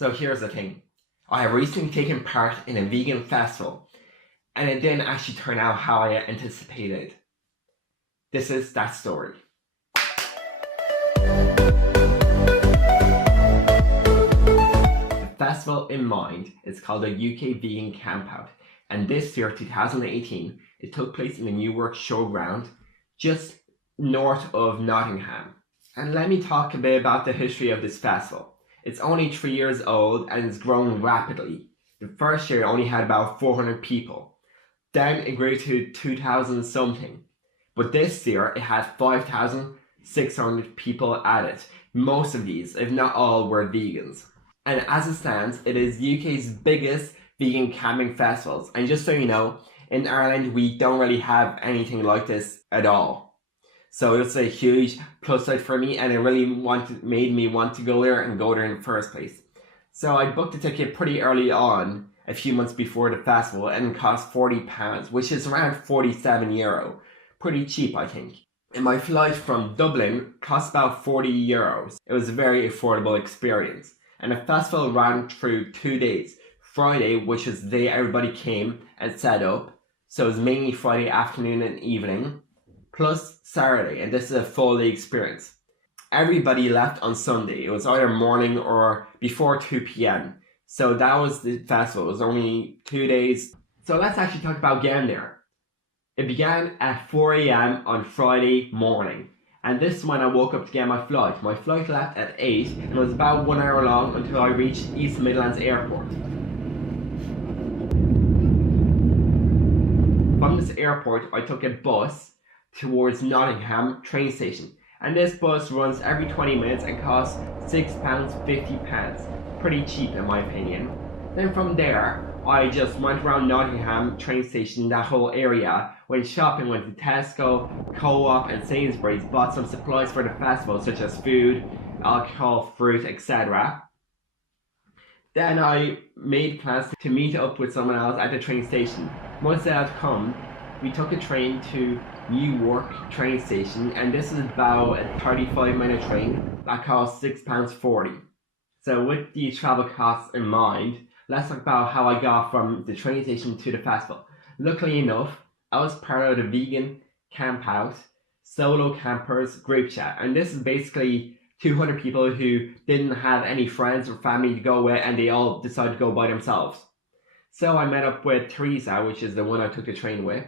So here's the thing. I have recently taken part in a vegan festival, and it didn't actually turn out how I anticipated. This is that story. The festival in mind is called the UK Vegan Campout, and this year, 2018, it took place in the Newark Showground, just north of Nottingham. And let me talk a bit about the history of this festival. It's only 3 years old and it's grown rapidly. The first year it only had about 400 people. Then it grew to 2,000 something. But this year it had 5,600 people at it. Most of these, if not all, were vegans. And as it stands, it is UK's biggest vegan camping festivals. And just so you know, in Ireland we don't really have anything like this at all. So it's a huge plus side for me, and it really made me want to go there and go there in the first place. So I booked a ticket pretty early on, a few months before the festival, and it cost £40, which is around €47. Pretty cheap, I think. And my flight from Dublin cost about €40. It was a very affordable experience. And the festival ran through 2 days. Friday, which is the day everybody came and set up. So it was mainly Friday afternoon and evening, plus Saturday, and this is a full day experience. Everybody left on Sunday. It was either morning or before 2 p.m. So that was the festival. It was only 2 days. So let's actually talk about getting there. It began at 4 a.m. on Friday morning. And this is when I woke up to get my flight. My flight left at 8 and it was about 1 hour long until I reached East Midlands Airport. From this airport, I took a bus towards Nottingham train station, and this bus runs every 20 minutes and costs £6.50. Pretty cheap in my opinion. Then from there I just went around Nottingham train station, that whole area, went shopping, went to Tesco, Co-op and Sainsbury's, bought some supplies for the festival such as food, alcohol, fruit, etc. Then I made plans to meet up with someone else at the train station. Once that had come, we took a train to Newark train station, and this is about a 35-minute train that costs £6.40. So with the travel costs in mind, let's talk about how I got from the train station to the festival. Luckily enough, I was part of the Vegan Campout Solo Campers group chat, and this is basically 200 people who didn't have any friends or family to go with, and they all decided to go by themselves. So I met up with Teresa, which is the one I took the train with.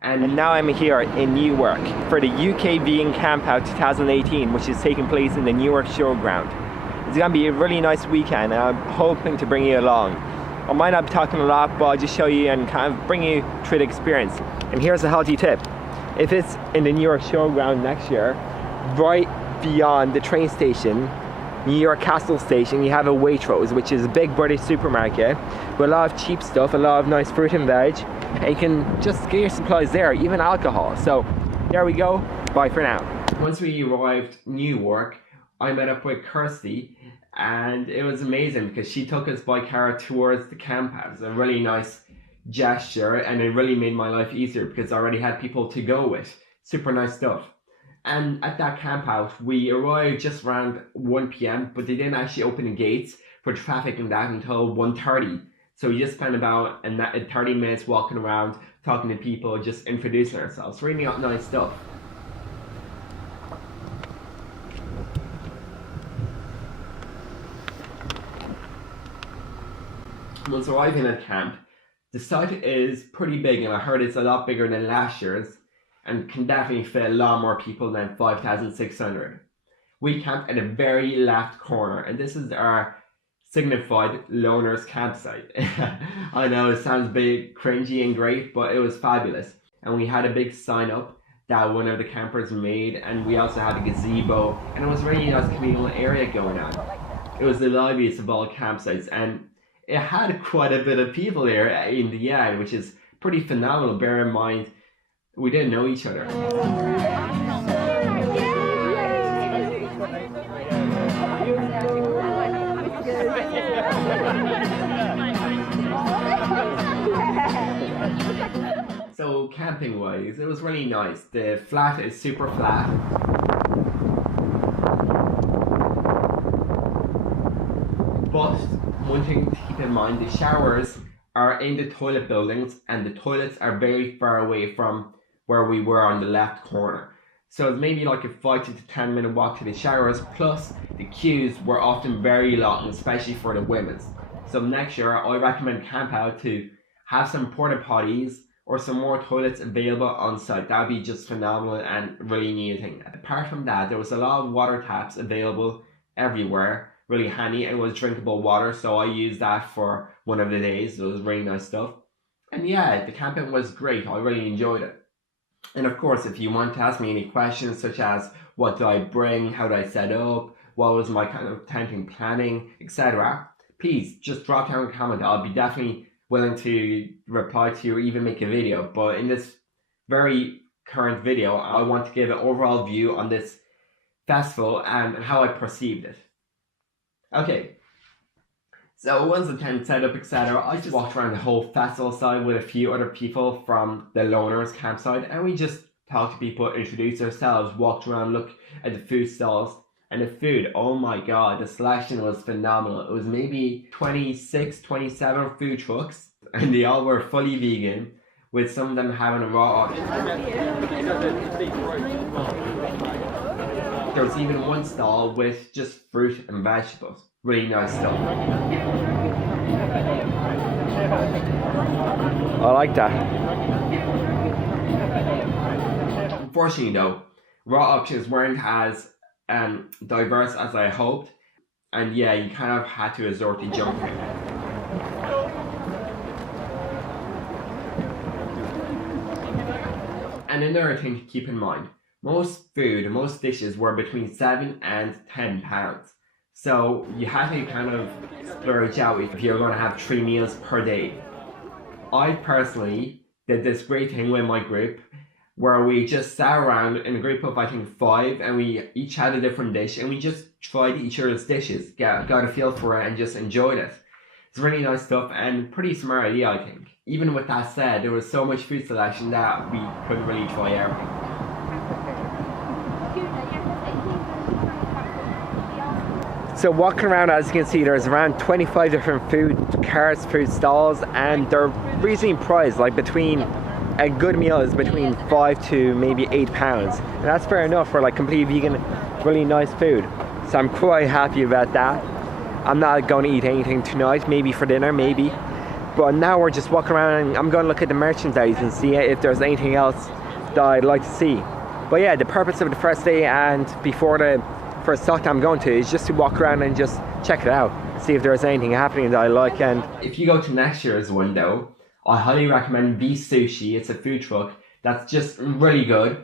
And now I'm here in Newark for the UK Vegan Campout 2018, which is taking place in the Newark Showground. It's going to be a really nice weekend, and I'm hoping to bring you along. I might not be talking a lot, but I'll just show you and kind of bring you through the experience. And here's a healthy tip. If it's in the Newark Showground next year, right beyond the train station, New York Castle Station, you have a Waitrose, which is a big British supermarket with a lot of cheap stuff, a lot of nice fruit and veg, and you can just get your supplies there, even alcohol. So there we go, bye for now. Once we arrived in Newark, I met up with Kirsty, and it was amazing because she took us by car towards the campout. It was a really nice gesture, and it really made my life easier because I already had people to go with. Super nice stuff. And at that campout, we arrived just around 1 p.m, but they didn't actually open the gates for traffic and that until 1:30. So we just spent about 30 minutes walking around, talking to people, just introducing ourselves. Really nice stuff. Once arriving at camp, the site is pretty big, and I heard it's a lot bigger than last year's, and can definitely fit a lot more people than 5,600. We camped at the very left corner, and this is our signified loners campsite. I know it sounds a bit cringy and great, but it was fabulous. And we had a big sign up that one of the campers made, and we also had a gazebo, and it was a really nice communal area going on. It was the liveliest of all campsites, and it had quite a bit of people there in the end, which is pretty phenomenal. Bear in mind, we didn't know each other. So camping wise, it was really nice. The flat is super flat. But one thing to keep in mind, the showers are in the toilet buildings and the toilets are very far away from where we were on the left corner. So it's maybe like a 5 to 10 minute walk to the showers, plus the queues were often very long, especially for the women's. So next year I recommend Campout to have some porta potties or some more toilets available on site. That would be just phenomenal and really neat thing. Apart from that, there was a lot of water taps available everywhere, really handy, and it was drinkable water, so I used that for one of the days. It was really nice stuff. And yeah, the camping was great. I really enjoyed it. And of course, if you want to ask me any questions such as what do I bring, how do I set up, what was my kind of tenting planning, etc., please just drop down a comment. I'll be definitely willing to reply to you or even make a video. But in this very current video, I want to give an overall view on this festival and how I perceived it. Okay, so once the tent set up, etc., I just walked around the whole festival side with a few other people from the Loners campsite, and we just talked to people, introduced ourselves, walked around, looked at the food stalls. And the food, oh my god, the selection was phenomenal. It was maybe 26, 27 food trucks, and they all were fully vegan, with some of them having a raw option. There was even one stall with just fruit and vegetables. Really nice stuff. I like that. Unfortunately though, raw options weren't as diverse as I hoped, and yeah, you kind of had to resort to junk food. And another thing to keep in mind, most dishes were between 7 and 10 pounds. So you had to kind of splurge out if you're going to have 3 meals per day. I personally did this great thing with my group where we just sat around in a group of I think 5, and we each had a different dish, and we just tried each other's dishes, got a feel for it, and just enjoyed it. It's really nice stuff and pretty smart idea, I think. Even with that said, there was so much food selection that we couldn't really try everything. So walking around, as you can see, there's around 25 different food carts, food stalls, and they're reasonably priced, like between a good meal is between 5 to maybe 8 pounds, and that's fair enough for like completely vegan, really nice food. So I'm quite happy about that. I'm not going to eat anything tonight, maybe for dinner, maybe. But now we're just walking around and I'm going to look at the merchandise and see if there's anything else that I'd like to see. But yeah, the purpose of the first day and before the first talk I'm going to is just to walk around and just check it out, see if there's anything happening that I like. And if you go to next year's one though, I highly recommend V Sushi. It's a food truck that's just really good.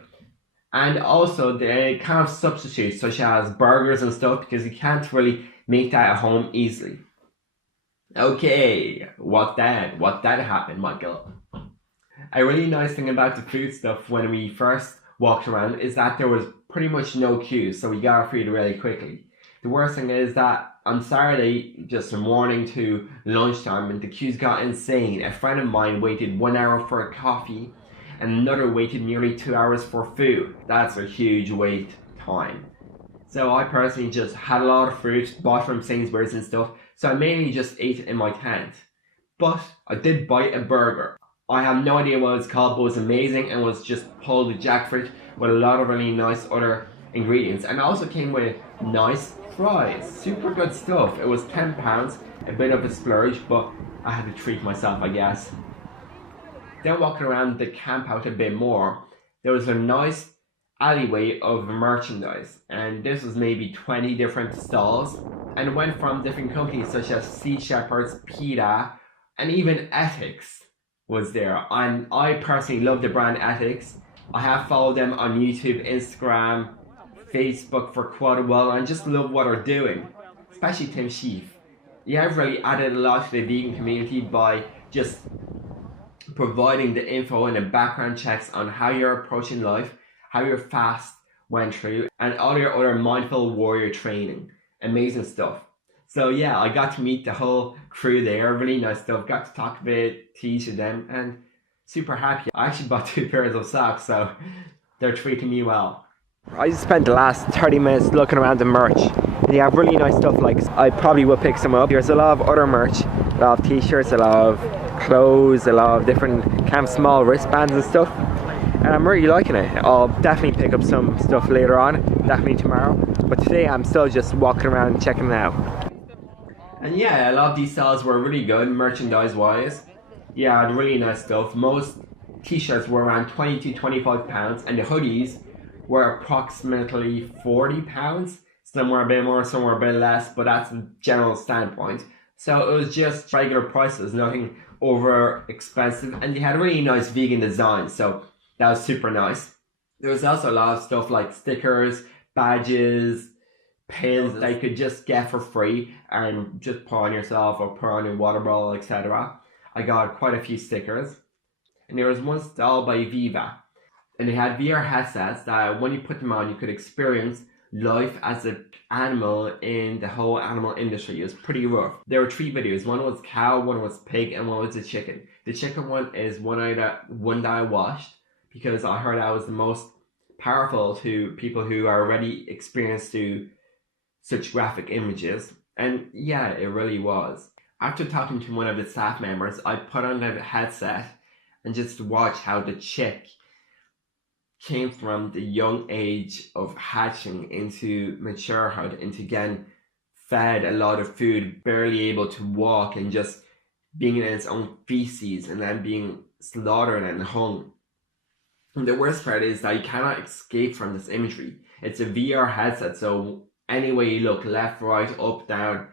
And also the kind of substitutes such as burgers and stuff, because you can't really make that at home easily. Okay, what then happened, Michael? A really nice thing about the food stuff when we first walked around is that there was pretty much no queues, so we got our food really quickly. The worst thing is that on Saturday, just from morning to lunchtime, and the queues got insane. A friend of mine waited 1 hour for a coffee, and another waited nearly 2 hours for food. That's a huge wait time. So I personally just had a lot of fruit, bought from Sainsbury's and stuff, so I mainly just ate in my tent. But I did bite a burger. I have no idea what it's called, but it was amazing and was just pulled jackfruit with a lot of really nice other ingredients. And it also came with nice fries, super good stuff. It was £10, a bit of a splurge, but I had to treat myself, I guess. Then walking around the campout a bit more, there was a nice alleyway of merchandise, and this was maybe 20 different stalls, and it went from different companies such as Sea Shepherd's, PETA, and even Ethics was there. And I personally love the brand Ethics. I have followed them on YouTube, Instagram, Facebook for quite a while, and I just love what they're doing, especially Tim Sheaf. He has really added a lot to the vegan community by just providing the info and the background checks on how you're approaching life, how your fast went through, and all your other mindful warrior training. Amazing stuff. So yeah, I got to meet the whole crew there, really nice stuff, got to talk a bit, teach to them, and super happy. I actually bought 2 pairs of socks, so they're treating me well. I just spent the last 30 minutes looking around the merch. They have really nice stuff, like I probably will pick some up. There's a lot of other merch, a lot of t-shirts, a lot of clothes, a lot of different kind of small wristbands and stuff. And I'm really liking it. I'll definitely pick up some stuff later on, definitely tomorrow. But today I'm still just walking around and checking it out. And yeah, a lot of these sales were really good, merchandise wise. Yeah, really nice stuff. Most t-shirts were around £20 to £25, and the hoodies were approximately £40. Some were a bit more, some were a bit less, but that's the general standpoint. So it was just regular prices, nothing over expensive, and they had really nice vegan designs, so that was super nice. There was also a lot of stuff like stickers, badges, pins that you could just get for free and just put on yourself or put on your water bottle, etc. I got quite a few stickers. And there was one stall by Viva, and they had VR headsets that when you put them on you could experience life as an animal in the whole animal industry. It was pretty rough. There were 3 videos. One was cow, one was pig, and one was a chicken. The chicken one is one that I watched because I heard that was the most powerful to people who are already experienced to such graphic images. And yeah, it really was. After talking to one of the staff members, I put on the headset and just watch how the chick came from the young age of hatching into maturehood, into getting fed a lot of food, barely able to walk, and just being in its own feces, and then being slaughtered and hung. And the worst part is that you cannot escape from this imagery. It's a VR headset, so any way you look, left, right, up, down,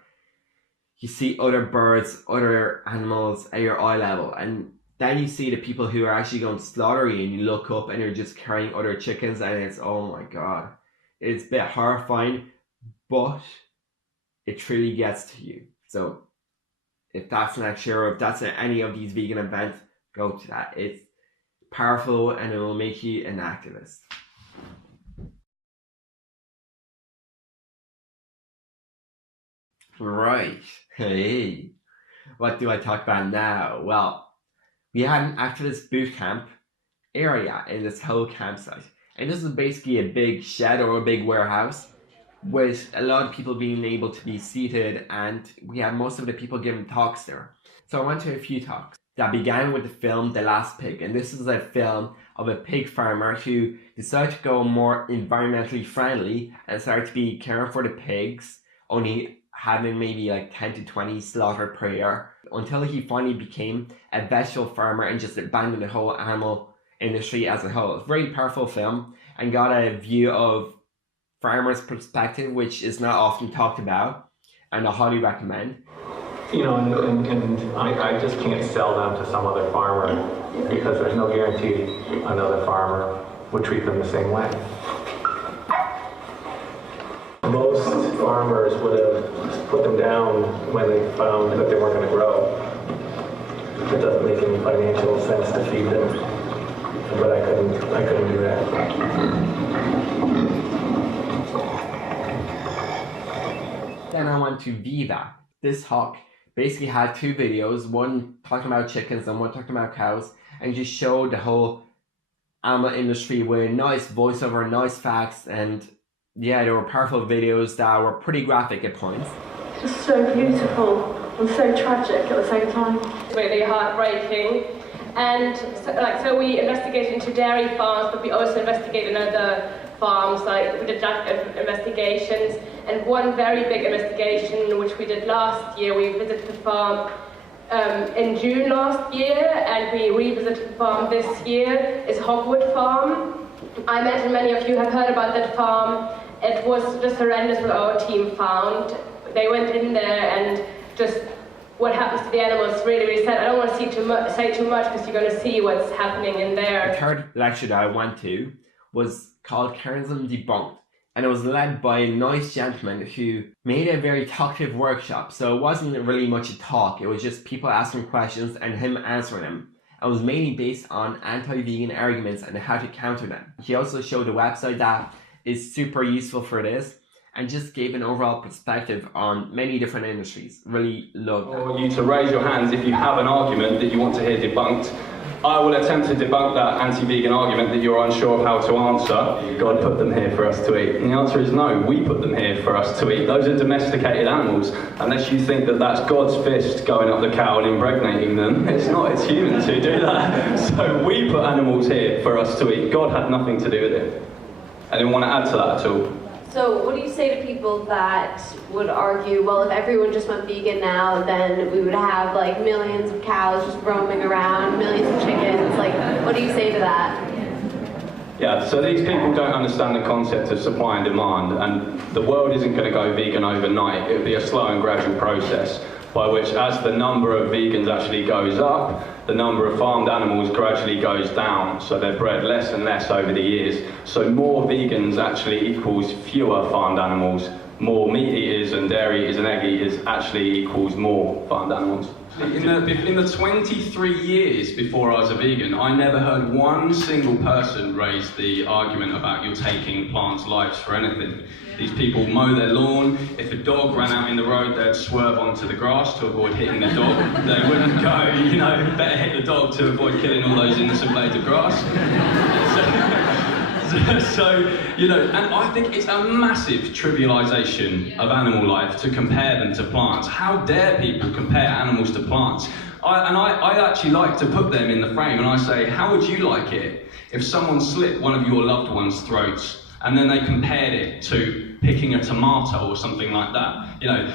you see other birds, other animals at your eye level, and then you see the people who are actually going to slaughter you, and you look up and you're just carrying other chickens, and it's, oh my god. It's a bit horrifying, but it truly gets to you. So if that's next year, or if that's at any of these vegan events, go to that. It's powerful and it will make you an activist. Right. Hey. What do I talk about now? Well, we had an Activism Bootcamp area in this whole campsite. And this is basically a big shed or a big warehouse with a lot of people being able to be seated, and we had most of the people giving talks there. So I went to a few talks that began with the film The Last Pig. And this is a film of a pig farmer who decided to go more environmentally friendly and started to be caring for the pigs, only having maybe like 10 to 20 slaughtered per year, until he finally became a vegetable farmer and just abandoned the whole animal industry as a whole. It's a very powerful film and got a view of farmers' perspective, which is not often talked about, and I highly recommend. You know, and I just can't sell them to some other farmer because there's no guarantee another farmer would treat them the same way. Most farmers would have put them down when they found that they weren't going to grow. It doesn't make any financial sense to feed them, but I couldn't do that. Then I went to Viva. This talk basically had 2 videos, one talking about chickens and one talking about cows, and just showed the whole animal industry with nice voiceover, nice facts, and yeah, there were powerful videos that were pretty graphic at points. It's so beautiful and so tragic at the same time. It's really heartbreaking. And so we investigated into dairy farms, but we also investigated in other farms, like we did investigations. And one very big investigation, which we did last year, we visited the farm in June last year, and we revisited the farm this year, is Hogwood Farm. I imagine many of you have heard about that farm. It was just horrendous what our team found. They went in there and just what happens to the animals really, really sad. I don't want to say too much because you're going to see what's happening in there. The third lecture that I went to was called Activism Bootcamp, and it was led by a nice gentleman who made a very talkative workshop. So it wasn't really much a talk, it was just people asking questions and him answering them. It was mainly based on anti-vegan arguments and how to counter them. He also showed a website that is super useful for this, and just gave an overall perspective on many different industries. Really loved that. For you to raise your hands if you have an argument that you want to hear debunked. I will attempt to debunk that anti-vegan argument that you're unsure of how to answer. God put them here for us to eat. And the answer is no, we put them here for us to eat. Those are domesticated animals. Unless you think that that's God's fist going up the cow and impregnating them, it's not, it's humans who do that. So we put animals here for us to eat. God had nothing to do with it. Anyone want to add to that at all? So what do you say to people that would argue, well, if everyone just went vegan now, then we would have like millions of cows just roaming around, millions of chickens? Like, what do you say to that? Yeah, so these people don't understand the concept of supply and demand, and the world isn't going to go vegan overnight. It would be a slow and gradual process by which, as the number of vegans actually goes up, the number of farmed animals gradually goes down, so they're bred less and less over the years. So more vegans actually equals fewer farmed animals. More meat eaters and dairy eaters and egg eaters actually equals more farmed animals. In the 23 years before I was a vegan, I never heard one single person raise the argument about you're taking plants' lives for anything. These people mow their lawn. If a dog ran out in the road, they'd swerve onto the grass to avoid hitting the dog. They wouldn't go, you know, better hit the dog to avoid killing all those innocent blades of grass. So, you know, and I think it's a massive trivialisation of animal life to compare them to plants. How dare people compare animals to plants? I actually like to put them in the frame and I say, how would you like it if someone slit one of your loved one's throats and then they compared it to picking a tomato or something like that? You know,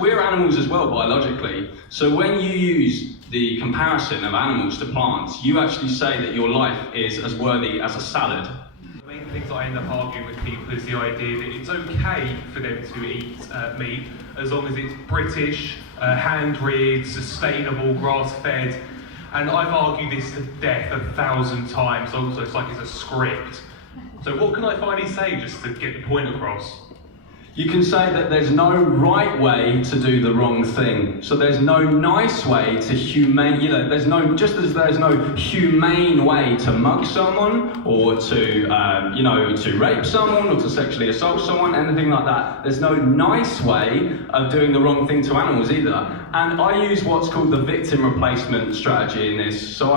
we're animals as well biologically. So when you use the comparison of animals to plants, you actually say that your life is as worthy as a salad. The main things I end up arguing with people is the idea that it's okay for them to eat meat as long as it's British, hand-reared, sustainable, grass-fed. And I've argued this to death 1,000 times. Also, it's like it's a script. So what can I finally say just to get the point across? You can say that there's no right way to do the wrong thing. So there's no nice way to there's no, just as there's no humane way to mug someone or to, to rape someone or to sexually assault someone, anything like that. There's no nice way of doing the wrong thing to animals either. And I use what's called the victim replacement strategy in this. So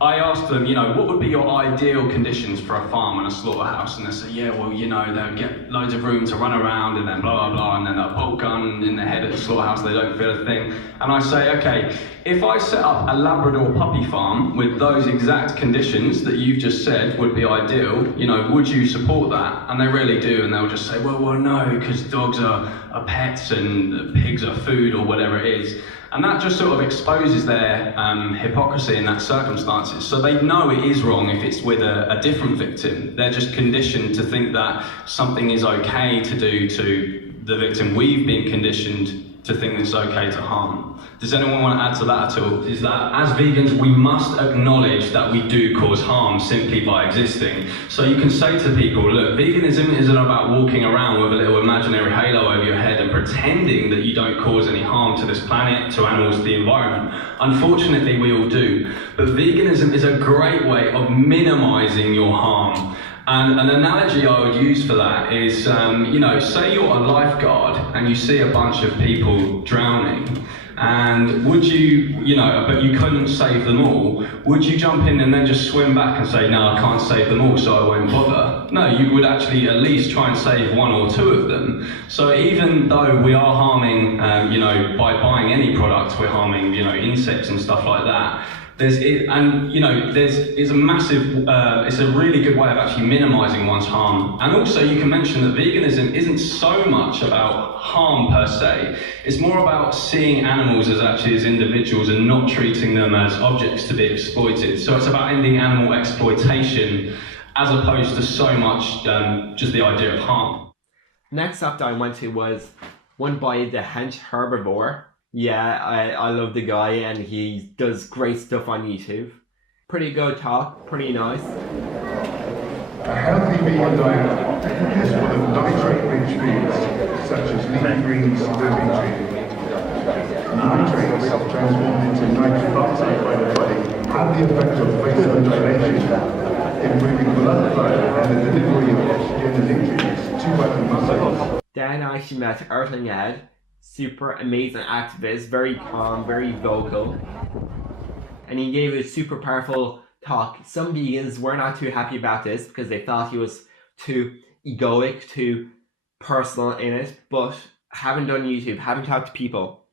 I asked them, what would be your ideal conditions for a farm and a slaughterhouse? And they say, they'll get loads of room to run around and then blah, blah, blah, and then they'll bolt gun in their head at the slaughterhouse, they don't feel a thing. And I say, okay, if I set up a Labrador puppy farm with those exact conditions that you've just said would be ideal, would you support that? And they really do, and they'll just say, well, no, because dogs are pets and pigs are food or whatever it is. And that just sort of exposes their hypocrisy in that circumstances. So they know it is wrong if it's with a different victim. They're just conditioned to think that something is okay to do to the victim. We've been conditioned to think it's okay to harm. Does anyone want to add to that at all? Is that as vegans, we must acknowledge that we do cause harm simply by existing. So you can say to people, look, veganism isn't about walking around with a little imaginary halo over your head and pretending that you don't cause any harm to this planet, to animals, to the environment. Unfortunately, we all do. But veganism is a great way of minimizing your harm. And an analogy I would use for that is, say you're a lifeguard and you see a bunch of people drowning, and would you, but you couldn't save them all, would you jump in and then just swim back and say, no, I can't save them all, so I won't bother? No, you would actually at least try and save one or two of them. So even though we are harming, by buying any product, we're harming, insects and stuff like that, it's a really good way of actually minimizing one's harm. And also you can mention that veganism isn't so much about harm per se. It's more about seeing animals as individuals and not treating them as objects to be exploited. So it's about ending animal exploitation as opposed to so much just the idea of harm. Next up that I went to was one by the Hench Herbivore. Yeah, I love the guy and he does great stuff on YouTube. Pretty good talk, pretty nice. A healthy vegan diet is full of nitrate-rich foods such as leafy greens and beetroot. Nitrates, transformed into nitric oxide by the body, have the effect of vasodilation, improving blood flow and the delivery of oxygen and nutrients two weapon muzzles. Then I actually met Earthling Ed, super amazing activist, very calm, very vocal. And he gave a super powerful talk. Some vegans were not too happy about this because they thought he was too egoic, too personal in it. But having done YouTube, having talked to people,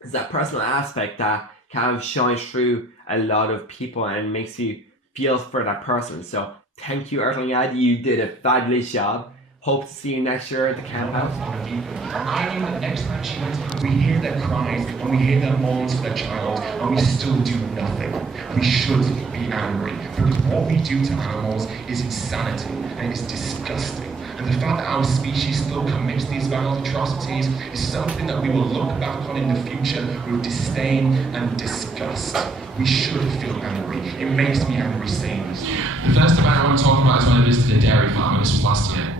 it's that personal aspect that kind of shines through a lot of people and makes you feel for that person. So thank you, Earthling Ed. You did a fabulous job. Hope to see you next year at the campout. I knew that next time she went, we hear their cries and we hear their mourns for their child, and we still do nothing. We should be angry, because what we do to animals is insanity and it's disgusting. And the fact that our species still commits these violent atrocities is something that we will look back on in the future with disdain and disgust. We should feel angry. It makes me angry saying this. The first event I want to talk about is when I visited a dairy farm, and this was last year.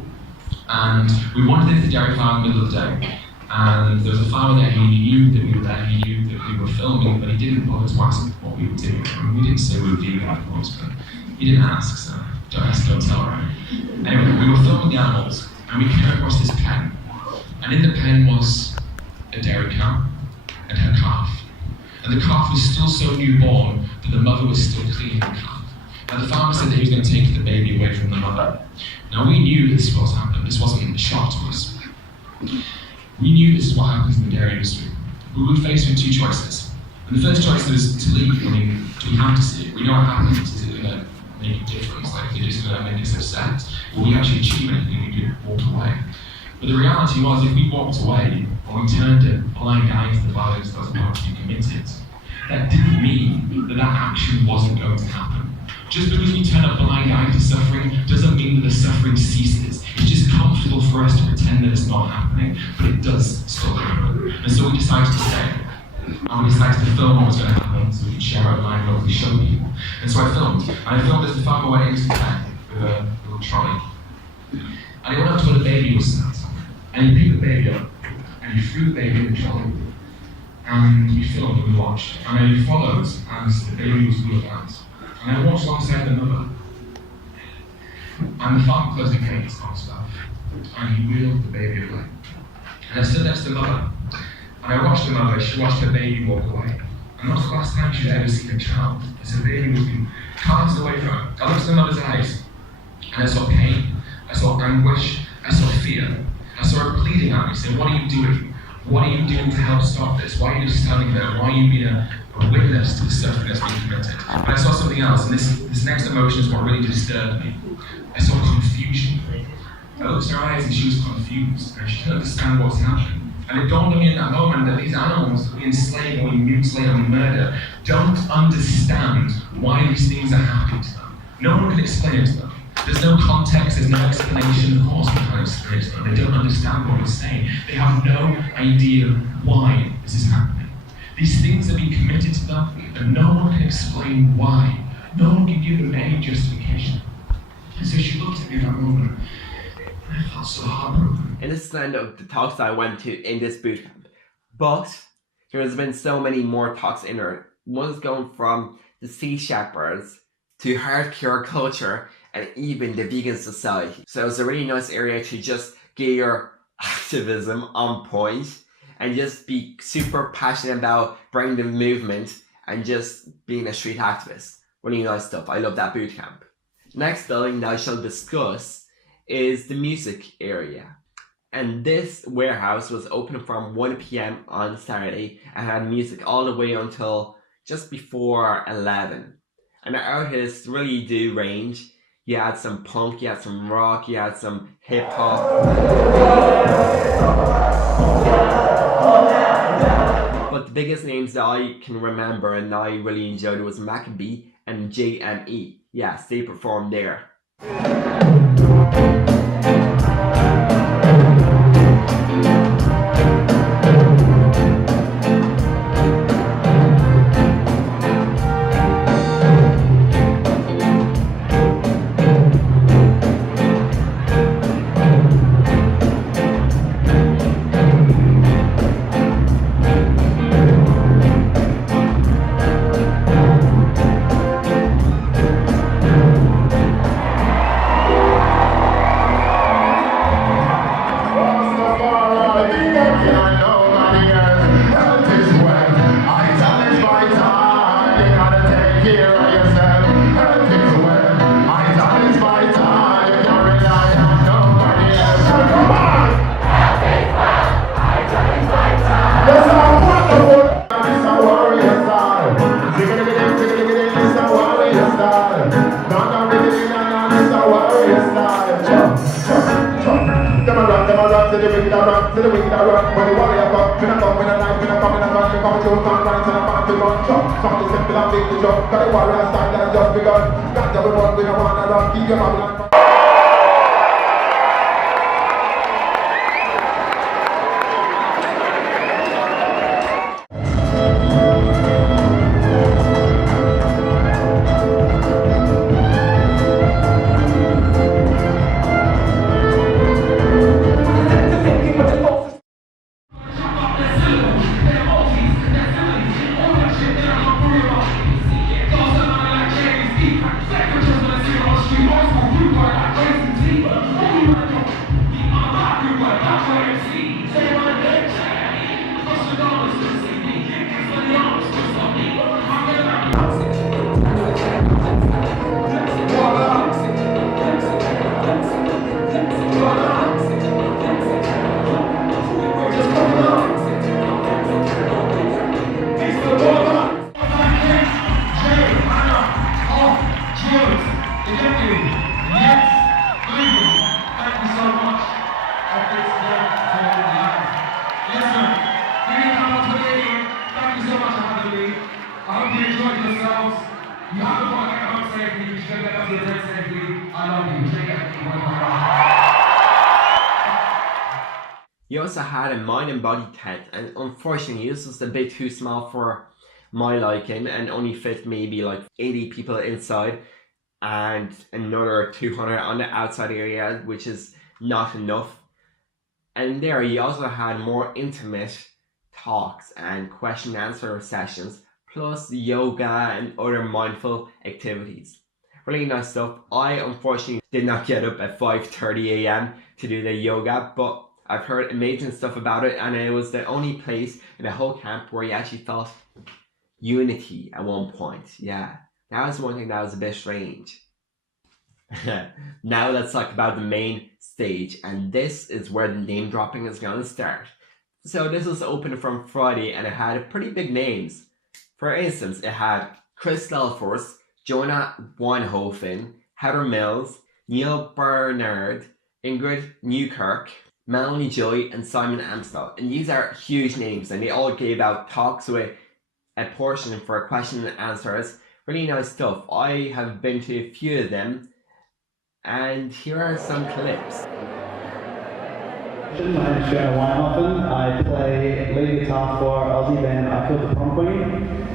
And we wandered into the dairy farm in the middle of the day. And there was a farmer there who knew that we were there, he knew that we were filming, but he didn't bother to ask what we were doing. I mean, we didn't say we were vegan, of course, but he didn't ask, so don't ask, don't tell, right? Anyway, we were filming the animals, and we came across this pen. And in the pen was a dairy cow and her calf. And the calf was still so newborn that the mother was still cleaning the calf. Now the farmer said that he was going to take the baby away from the mother. Now we knew this was happening, this wasn't a shock to us. We knew this is what happens in the dairy industry. We were faced with two choices. And the first choice was to leave. I mean, do we have to see it? We know what happens. Is it going to make a difference? Like, if they're just going to make us upset? Will we actually achieve anything? We could walk away. But the reality was, if we walked away, or we turned a blind eye to the violence that was about to be committed, that didn't mean that that action wasn't going to happen. Just because we turn a blind eye to suffering doesn't mean that the suffering ceases. It's just comfortable for us to pretend that it's not happening, but it does still happen. And so we decided to stay. And we decided to film what was going to happen so we could share it live and hopefully show people. And so I filmed. And I filmed as the farmer went into the pen with a little trolley. And he went up to where the baby was sat. And he picked the baby up. And he threw the baby in the trolley. And we filmed and we watched. And then he followed as the baby was wheeled out. And I watched alongside the mother. And the farmer closed the gates on stuff. And he wheeled the baby away. And I stood next to the mother. And I watched the mother, she watched her baby walk away. And that was the last time she'd ever seen a child, as her baby was being carved away from her. I looked at the mother's eyes, and I saw pain, I saw anguish, I saw fear. I saw her pleading at me, saying, what are you doing? What are you doing to help stop this? Why are you just standing there? Why are you being a witness to the suffering that's being committed? But I saw something else, and this next emotion is what really disturbed me. I saw confusion. I looked in her eyes and she was confused, and she couldn't understand what was happening. And it dawned on me in that moment that these animals that we enslave and we mutilate and we murder don't understand why these things are happening to them. No one can explain it to them. There's no context, there's no explanation. Of course we can't explain it to them. They don't understand what we're saying. They have no idea why this is happening. These things are being committed to them, and no one can explain why. No one can give them any justification. And so she looked at me in that moment, and I felt so heartbroken. And this is the end of the talks that I went to in this bootcamp. But there's been so many more talks in there. One's going from the sea shepherds to hardcore culture and even the vegan society. So it's a really nice area to just get your activism on point and just be super passionate about bringing the movement and just being a street activist. Really nice stuff. I love that bootcamp. Next building that I shall discuss is the music area. And this warehouse was open from 1 PM on Saturday and had music all the way until just before 11. And the artists really do range. You had some punk, you had some rock, you had some hip hop. But the biggest names that I can remember and I really enjoyed was Maccabee and JME. Yes, they performed there. wicked I run, to the wicked I run. When the warrior come, when I come, when I knife, when I come, when I run, you come to your front line, till I'm back to run. Some of the simple and big the jump. Got the warrior style that just begun. Got the one we don't wanna run, keep your Babylon. You also had a mind and body tent, and unfortunately this was a bit too small for my liking and only fit maybe like 80 people inside and another 200 on the outside area, which is not enough. And there you also had more intimate talks and question and answer sessions, plus yoga and other mindful activities. Really nice stuff. I unfortunately did not get up at 5:30 a.m. to do the yoga, but I've heard amazing stuff about it, and it was the only place in the whole camp where you actually felt unity at one point. Yeah, that was one thing that was a bit strange. Now let's talk about the main stage, and this is where the name dropping is going to start. So this was open from Friday, and it had pretty big names. For instance, it had Chris Delforce, Jonah Weinhofen, Heather Mills, Neil Bernard, Ingrid Newkirk, Melanie Joy, and Simon Amstel. And these are huge names, and they all gave out talks with a portion for question and answers. Really nice stuff. I have been to a few of them, and here are some clips. My name is Jonah Weinhofen. I play lead guitar for Aussie band I Killed the Prom Queen.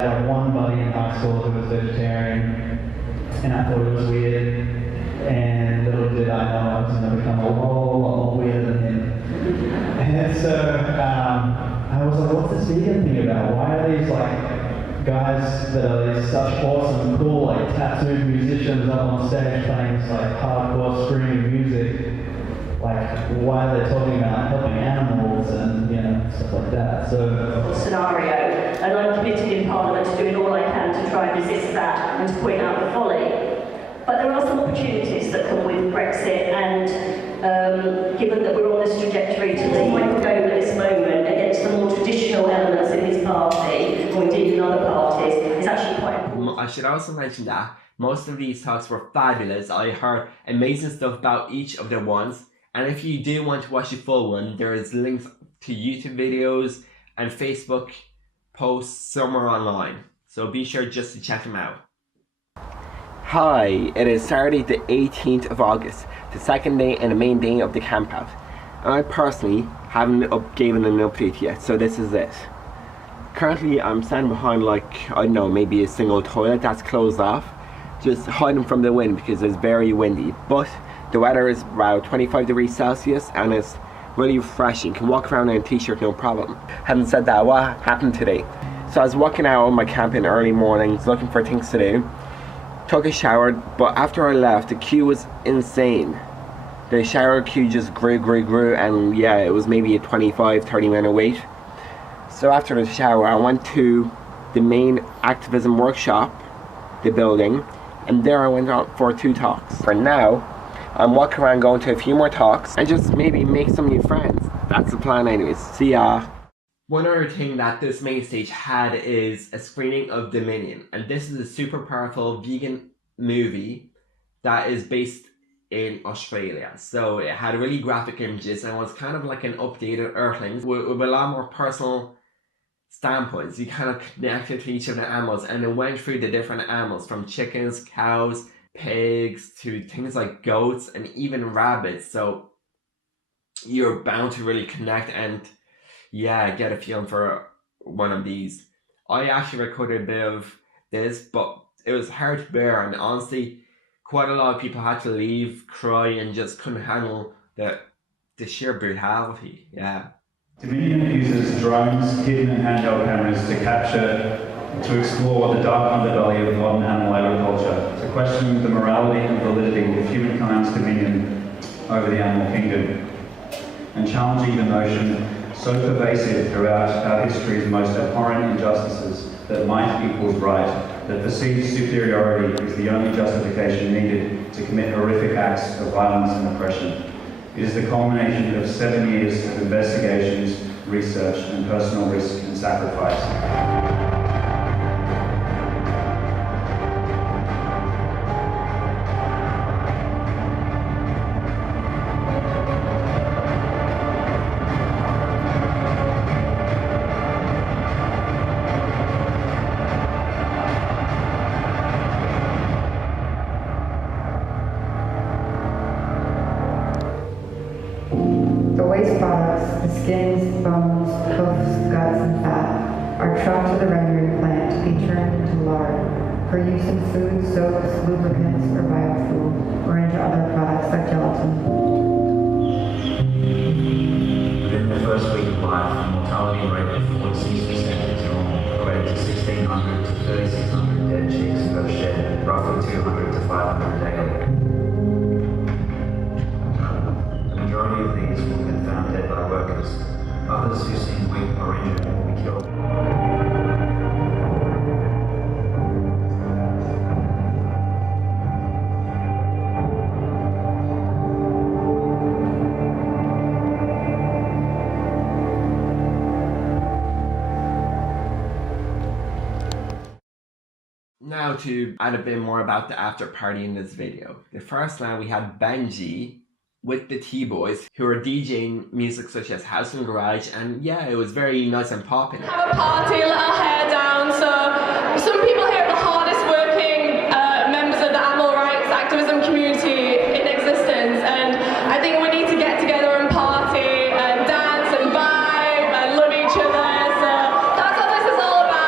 I had one buddy in high school who was vegetarian, and I thought it was weird. And little did I know I was going to become a whole lot more weird than him. And so I was like, what's this vegan thing about? Why are these like guys that are such awesome, cool, like tattooed musicians up on stage playing this like hardcore screaming music? Like, why are they talking about helping animals and, you know, stuff like that? So scenario, and I'm committed in Parliament to doing all I can to try and resist that and to point out the folly. But there are some opportunities that come with Brexit, and given that we're on this trajectory to take Michael Gove at this moment against the more traditional elements in his party, or indeed in other parties, is actually quite important. I should also mention that most of these talks were fabulous. I heard amazing stuff about each of the ones. And if you do want to watch the full one, there is links to YouTube videos and Facebook posts somewhere online. So be sure just to check them out. Hi, it is Saturday the 18th of August, the second day and the main day of the campout. And I personally haven't given an update yet, so this is it. Currently I'm standing behind like, I don't know, maybe a single toilet that's closed off, just hiding from the wind because it's very windy. But the weather is about 25 degrees Celsius and it's really refreshing. You can walk around in a t-shirt no problem. Having said that, what happened today? So I was walking out on my camp in early mornings looking for things to do. Took a shower, but after I left, the queue was insane. The shower queue just grew, and yeah, it was maybe a 25-30 minute wait. So after the shower, I went to the main activism workshop, the building, and there I went out for 2 talks. For now, I'm walking around going to a few more talks and just maybe make some new friends. That's the plan anyways. See ya. One other thing that this main stage had is a screening of Dominion, and this is a super powerful vegan movie that is based in Australia. So it had really graphic images and was kind of like an updated Earthlings with a lot more personal standpoints. You kind of connected to each of the animals, and it went through the different animals from chickens, cows, pigs to things like goats and even rabbits. So you're bound to really connect and get a feeling for one of these. I actually recorded a bit of this, but it was hard to bear, and honestly quite a lot of people had to leave, cry, and just couldn't handle the sheer brutality. Dominion uses drones, hidden and handheld cameras to explore the dark underbelly of modern animal agriculture, to question the morality and validity of humankind's dominion over the animal kingdom, and challenging the notion so pervasive throughout our history's most abhorrent injustices that might equals right, that perceived superiority is the only justification needed to commit horrific acts of violence and oppression. It is the culmination of 7 years of investigations, research, and personal risk and sacrifice. Waste products, the skins, bones, hoofs, guts, and fat, are trucked to the rendering plant to be turned into lard for use in food, soaps, lubricants, or biofuel, or into other products like gelatin. Within the first week of life, the mortality rate of 46% is normal, equated to 1,600 to 3,600 dead chicks per shed, roughly 200 to 500 daily. The majority of these will be found dead by workers. Others who seem weak or injured will be killed. Now to add a bit more about the after party in this video. The first night we had Benji with the T-Boys who were DJing music such as House and Garage, and it was very nice and popping. Have a party, let our hair down. So some people here are the hardest working members of the animal rights activism community in existence, and I think we need to get together and party and dance and vibe and love each other. So that's what this is all about.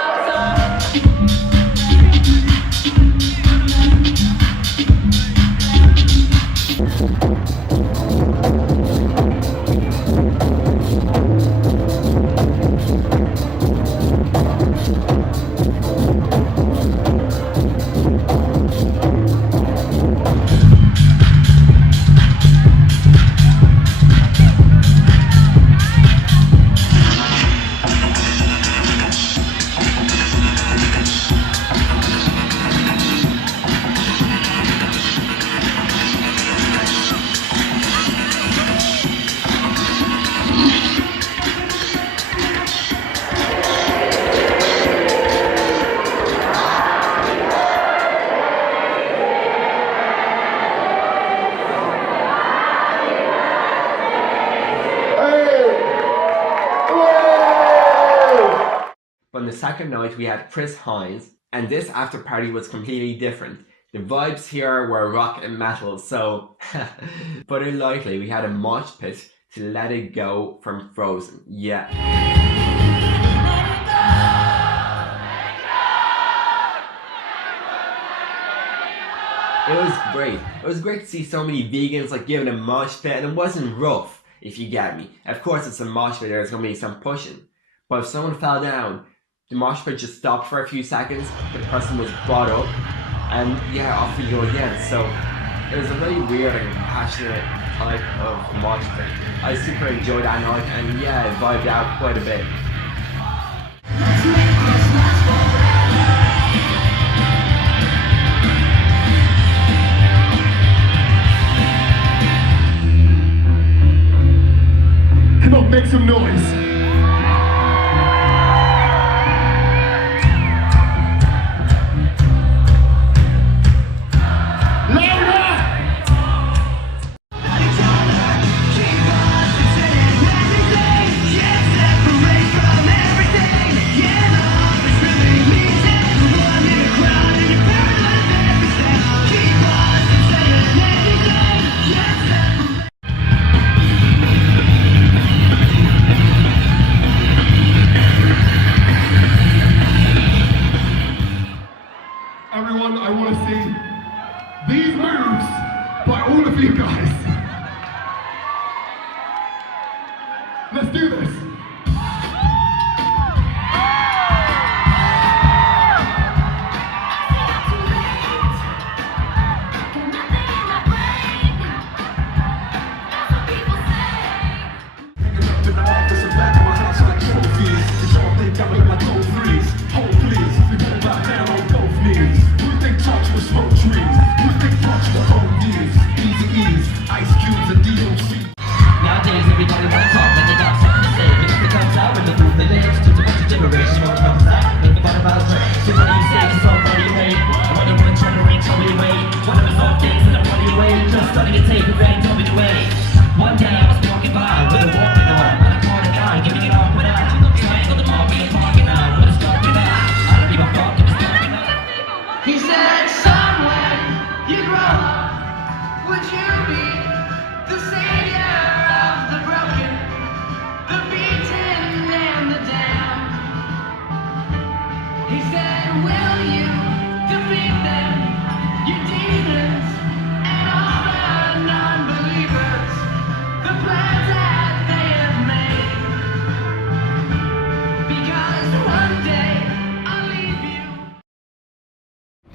On the second night we had Chris Hines, and this after party was completely different. The vibes here were rock and metal, so put it lightly, we had a mosh pit to Let It Go from Frozen. It was great. It was great to see so many vegans like giving a mosh pit, and it wasn't rough, if you get me. Of course it's a mosh pit, there's going to be some pushing. But if someone fell down, the mosh pit just stopped for a few seconds, the person was brought up, and off we go again. So it was a very weird and passionate type of mosh pit. I super enjoyed that night, and it vibed out quite a bit. Come on, make some noise.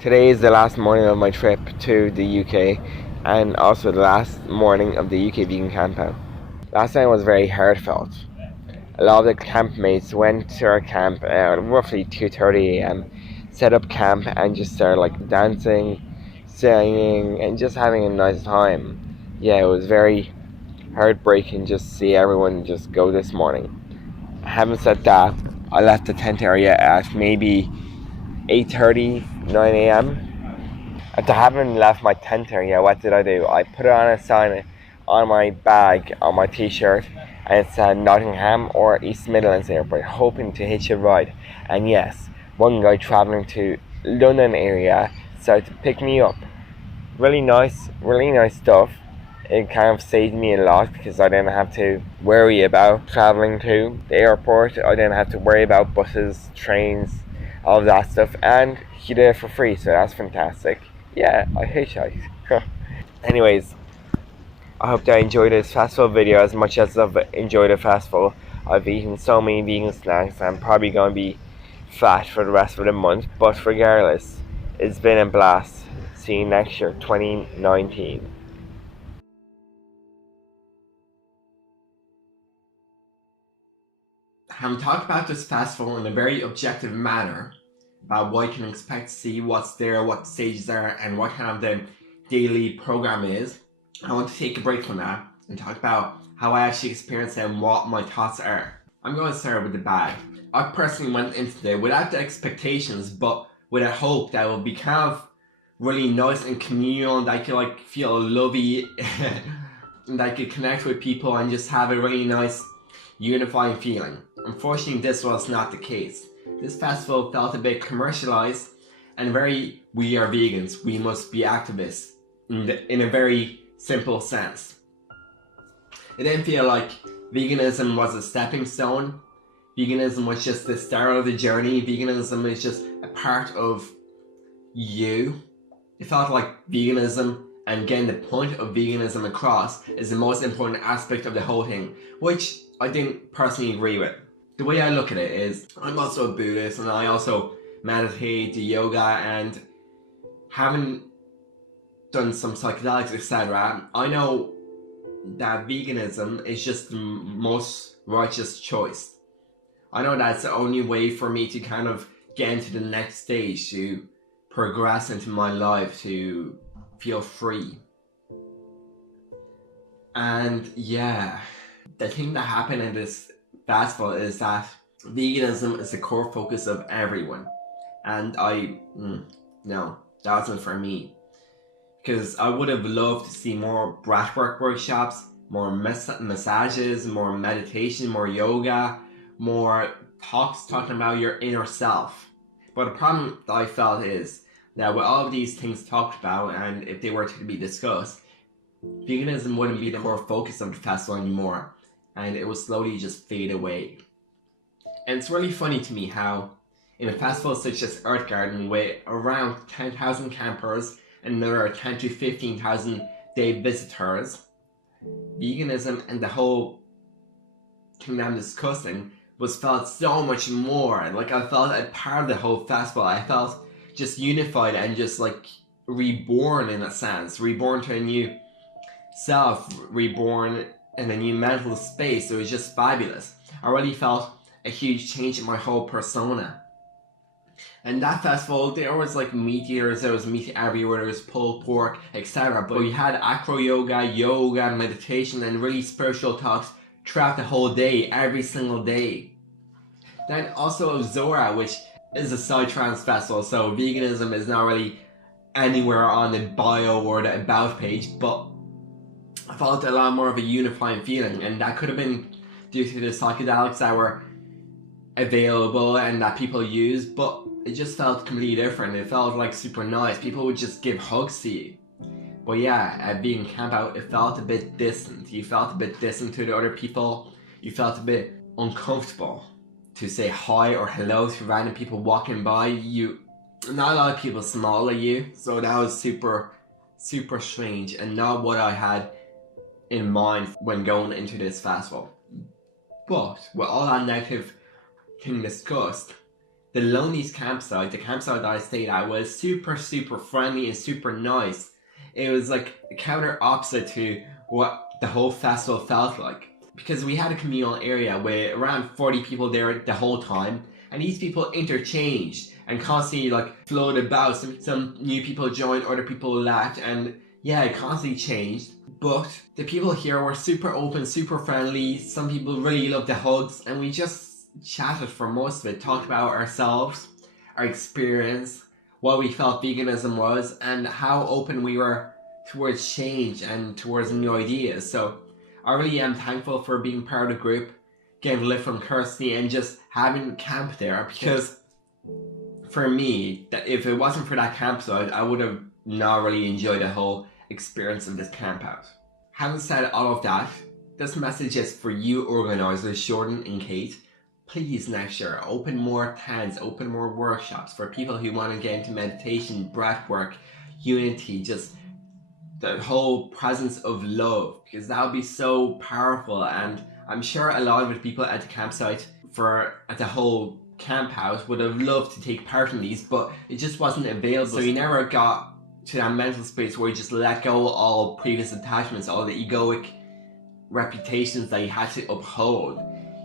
Today is the last morning of my trip to the UK and also the last morning of the UK Vegan Campout. Last night was very heartfelt. A lot of the campmates went to our camp at roughly 2:30 a.m, set up camp and just started like dancing, singing and just having a nice time. Yeah, it was very heartbreaking just to see everyone just go this morning. Having said that, I left the tent area at maybe 8:30, 9 a.m. After having left my tent area, what did I do? I put it on a sign on my bag, on my t-shirt, and it said Nottingham or East Midlands Airport, hoping to hitch a ride. And yes, one guy travelling to London area decided to pick me up. Really nice stuff. It kind of saved me a lot because I didn't have to worry about travelling to the airport. I didn't have to worry about buses, trains, all of that stuff, and he did it for free, so that's fantastic. Yeah, I hitchhiked. Anyways, I hope that I enjoyed this festival video as much as I've enjoyed a festival. I've eaten so many vegan snacks, I'm probably going to be fat for the rest of the month, but regardless, it's been a blast. See you next year, 2019. Having talked about this festival in a very objective manner, about what you can expect to see, what's there, what stages are, and what kind of the daily program is, I want to take a break from that and talk about how I actually experienced it and what my thoughts are. I'm going to start with the bag. I personally went into today without the expectations, but with a hope that it would be kind of really nice and communal, and I could like feel lovey and I could connect with people and just have a really nice unifying feeling. Unfortunately, this was not the case. This festival felt a bit commercialized and very, we are vegans, we must be activists, in a very simple sense. It didn't feel like veganism was a stepping stone. Veganism was just the start of the journey. Veganism is just a part of you. It felt like veganism and getting the point of veganism across is the most important aspect of the whole thing, which I didn't personally agree with. The way I look at it is, I'm also a Buddhist and I also meditate, do yoga, and having done some psychedelics, etc., I know that veganism is just the most righteous choice. I know that's the only way for me to kind of get into the next stage, to progress into my life, to feel free. And yeah, the thing that happened in this festival is that veganism is the core focus of everyone. And no, that wasn't for me. Because I would have loved to see more breathwork workshops, more massages, more meditation, more yoga, more talks talking about your inner self. But the problem that I felt is that with all of these things talked about, and if they were to be discussed, veganism wouldn't be the core focus of the festival anymore, and it would slowly just fade away. And it's really funny to me how in a festival such as Earth Garden with around 10,000 campers and another 10 to 15,000 day visitors, veganism and the whole thing that I'm discussing was felt so much more. Like I felt a part of the whole festival. I felt just unified and just like reborn in a sense, reborn to a new self, reborn in a new mental space. It was just fabulous. I really felt a huge change in my whole persona. And that festival, there was like meat eaters, there was meat everywhere, there was pulled pork, etc. But we had acro yoga, meditation, and really spiritual talks throughout the whole day, every single day. Then also Zora, which is a psytrance festival, so veganism is not really anywhere on the bio or the about page, but I felt a lot more of a unifying feeling, and that could have been due to the psychedelics that were available and that people used, but it just felt completely different. It felt like super nice. People would just give hugs to you. But yeah, at Vegan Campout, it felt a bit distant. You felt a bit distant to the other people. You felt a bit uncomfortable to say hi or hello to random people walking by you. Not a lot of people smile at you, so that was super strange and not what I had in mind when going into this festival. But with all that negative thing discussed, the Lonely's campsite, the campsite that I stayed at, was super friendly and super nice. It was like a counter opposite to what the whole festival felt like. Because we had a communal area with around 40 people there the whole time, and these people interchanged and constantly like flowed about. Some new people joined, other people left, and yeah, it constantly changed. But the people here were super open, super friendly. Some people really loved the hugs, and we just chatted for most of it, talked about ourselves, our experience, what we felt veganism was, and how open we were towards change and towards new ideas. So I really am thankful for being part of the group, getting a lift from Kirsty, and just having camp there, because for me, that if it wasn't for that campsite, I would have not really enjoyed the whole experience of this camp out. Having said all of that, this message is for you organisers, Jordan and Kate. Please next year, open more tents, open more workshops for people who want to get into meditation, breathwork, unity, just the whole presence of love, because that would be so powerful. And I'm sure a lot of the people at the campsite at the whole camp house would have loved to take part in these, but it just wasn't available. So you never got to that mental space where you just let go of all previous attachments, all the egoic reputations that you had to uphold.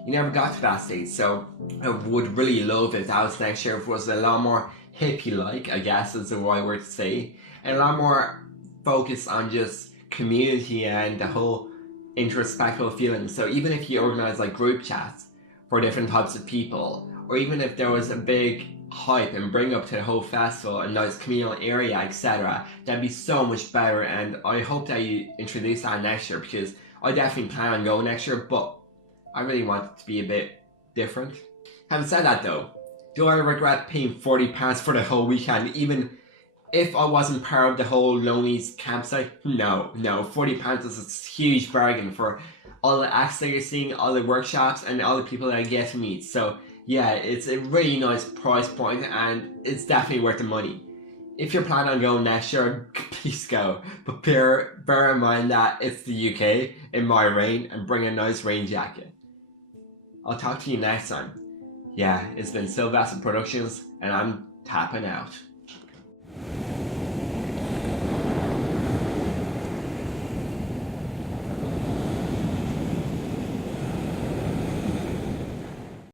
You never got to that stage. So I would really love if that was next year, if it was a lot more hippie-like, I guess is the right word to say, and a lot more focused on just community and the whole introspective feeling. So even if you organize like group chats for different types of people, or even if there was a big hype and bring up to the whole festival, a nice communal area, etc., that'd be so much better. And I hope that you introduce that next year, because I definitely plan on going next year, but I really want it to be a bit different. Having said that though, do I regret paying £40 for the whole weekend, even if I wasn't part of the whole Lonely's campsite? No, £40 is a huge bargain for all the acts that you're seeing, all the workshops, and all the people that I get to meet. So yeah, it's a really nice price point, and it's definitely worth the money. If you're planning on going next year, please go. But bear in mind that it's the UK, it might rain, and bring a nice rain jacket. I'll talk to you next time. Yeah, it's been Sylvester Productions, and I'm tapping out.